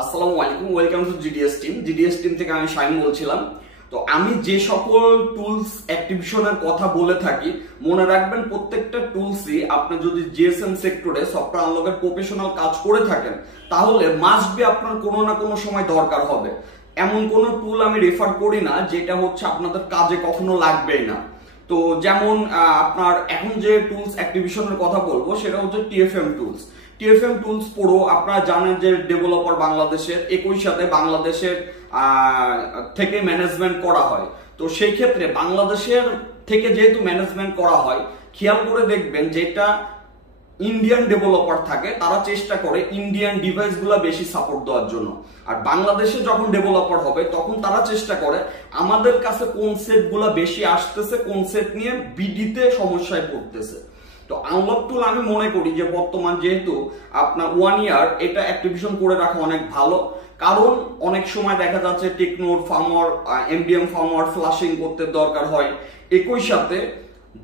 আসসালামু আলাইকুম, welcome to GDS team থেকে আমি শামিম বলছিলাম। তো আমি যে সকল টুলস অ্যাক্টিভেশনের কথা বলে থাকি, মনে রাখবেন প্রত্যেকটা টুলসই আপনি যদি জিএসএম সেক্টরে সফটওয়্যার আনলকের প্রফেশনাল কাজ করে থাকেন তাহলে মাস্ট বি আপনার কোনো না কোনো সময় দরকার হবে। এমন কোনো টুল আমি রেফার করি না যেটা হচ্ছে আপনাদের কাজে কখনো লাগবেই না। তো যেমন আপনার এখন যে টুলস অ্যাক্টিভেশনের কথা বলবো সেটা হচ্ছে টিএফএম টুলস প্রো। আপনারা জানেন যে ডেভেলপার বাংলাদেশের, একই সাথে বাংলাদেশের থেকে ম্যানেজমেন্ট করা হয়। তো সেই ক্ষেত্রে বাংলাদেশের থেকে যেহেতু ম্যানেজমেন্ট করা হয়, খেয়াল করে দেখবেন যেটা ইন্ডিয়ান ডেভেলপার থাকে তারা চেষ্টা করে ইন্ডিয়ান ডিভাইস গুলা বেশি সাপোর্ট দেওয়ার জন্য, আর বাংলাদেশে যখন ডেভেলপার হবে তখন তারা চেষ্টা করে আমাদের কাছে কোন সেট গুলা বেশি আসতেছে, কোন সেট নিয়ে বিডিতে সমস্যায় পড়তেছে। তো আনলক টুল আমি মনে করি যে বর্তমান যেহেতু আপনার 1 ইয়ার এটা অ্যাক্টিভেশন করে রাখা অনেক ভালো, কারণ অনেক সময় দেখা যাচ্ছে টেকনোর ফার্মওয়্যার, এমডিএম ফার্মওয়্যার ফ্লাশিং করতে দরকার হয়। একই সাথে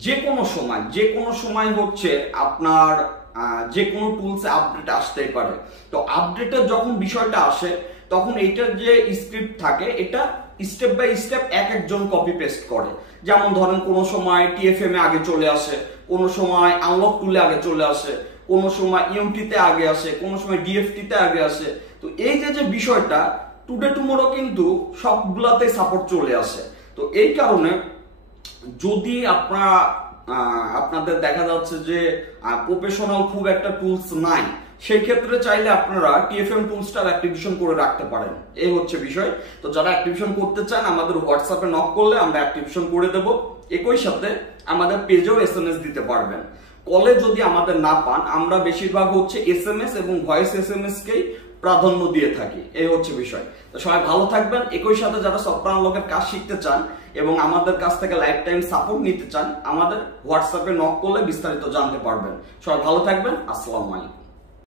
যে কোনো সময় হচ্ছে আপনার যে কোনো টুলসে আপডেট আসতেই পারে। তো আপডেটের যখন বিষয়টা আসে তখন এইটার যে স্ক্রিপ্ট থাকে এটা স্টেপ বাই স্টেপ একজন কপি পেস্ট করে। যেমন ধরেন কোনো সময় টিএফএম এ আগে চলে আসে, কোনো সময় আনলক টুলে আগে চলে আসে, কোনো সময় ইউটিতে আগে আসে, কোনো সময় ডিএফটিতে আগে আসে। তো এই যে বিষয়টা টুডে টুমোরো কিন্তু সবগুলাতে সাপোর্ট চলে আসে। তো এই কারণে যদি আপনাদের দেখা যাচ্ছে যে প্রফেশনাল খুব একটা টুলস নাই, সেই ক্ষেত্রে চাইলে আপনারা টিএফএম টুলসটা অ্যাক্টিভেশন করে রাখতে পারেন। এই হচ্ছে বিষয়। তো যারা অ্যাক্টিভেশন করতে চান আমাদের হোয়াটসঅ্যাপে নক করলে আমরা অ্যাক্টিভেশন করে দেব। একই সাথে আমাদের পেজেও এসএমএস দিতে পারবেন। কলে যদি আমাদের না পান, আমরা বেশিরভাগ হচ্ছে এসএমএস এবং ভয়েস এসএমএস কেই প্রাধান্য দিয়ে থাকি। এই হচ্ছে বিষয়। তো সবাই ভালো থাকবেন। একই সাথে যারা সফটওয়্যার আনলকের কাজ শিখতে চান এবং আমাদের কাছ থেকে লাইফ টাইম সাপোর্ট নিতে চান, আমাদের হোয়াটসঅ্যাপে নক করলে বিস্তারিত জানতে পারবেন। সবাই ভালো থাকবেন। আসসালামু আলাইকুম।